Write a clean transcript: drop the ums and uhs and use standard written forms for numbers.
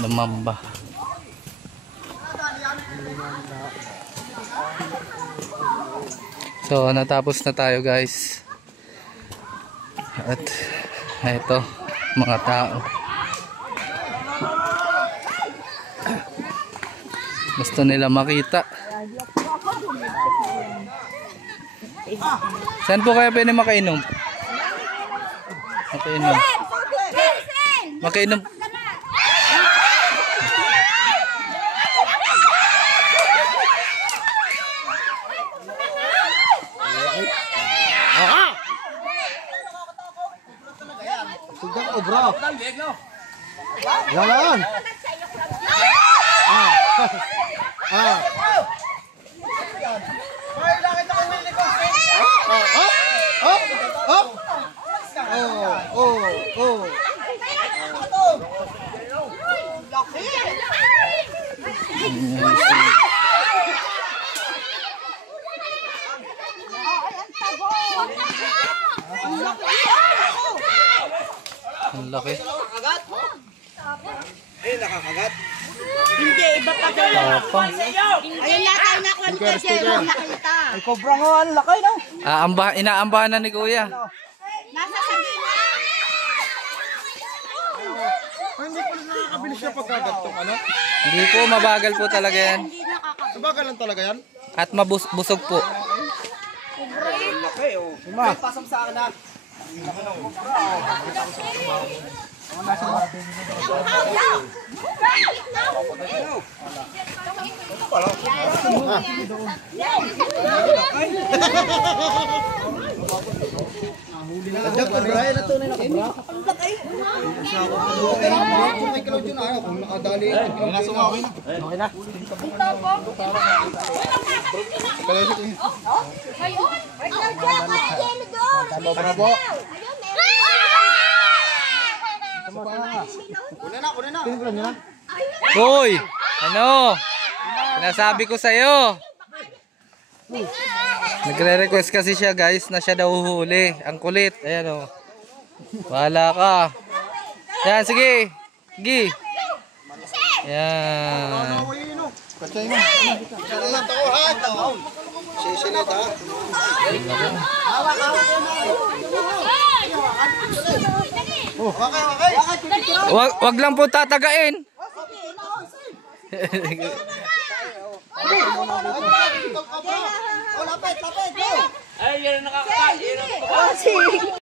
Lumamba. So natapos na tayo guys. At ito mga tao. Gusto nila makita. Saan po kaya pwede makainom? Makainom. Makainom. Sudah ko bro. Jalan. Ang laki. Nakakagat? Hindi, iba pa kayo. Tapang. Ayun na tayo na kwento siya nakita. Ay cobra nga, ang laki no. Inaambahan na ni Kuya. Nasa sagina. Hindi po nakakabilis siya pagkagatong ano? Hindi po, mabagal po talaga yan. Hindi nakakabit. Sabagal lang talaga yan. At mabusog po. Ang laki oh. May pasok sa akin na. Ada cobra na tunay na cobra. Ang laki. May kilo dyan na kung nakadali. Okay na. Okay na. Ayun. Para po. Kunin na. Kunin na. Hoy! Ano? Sinasabi ko sa'yo. Nagre-request kasi siya guys na siya daw huli. Ang kulit. Ayan o. Bahala ka. Yan, sige. Sige. Yan. Kacay mo. Salamat ako ha. Sisilit ha. Wag lang po tatagain. Lapit. Ay, yan nakakakain.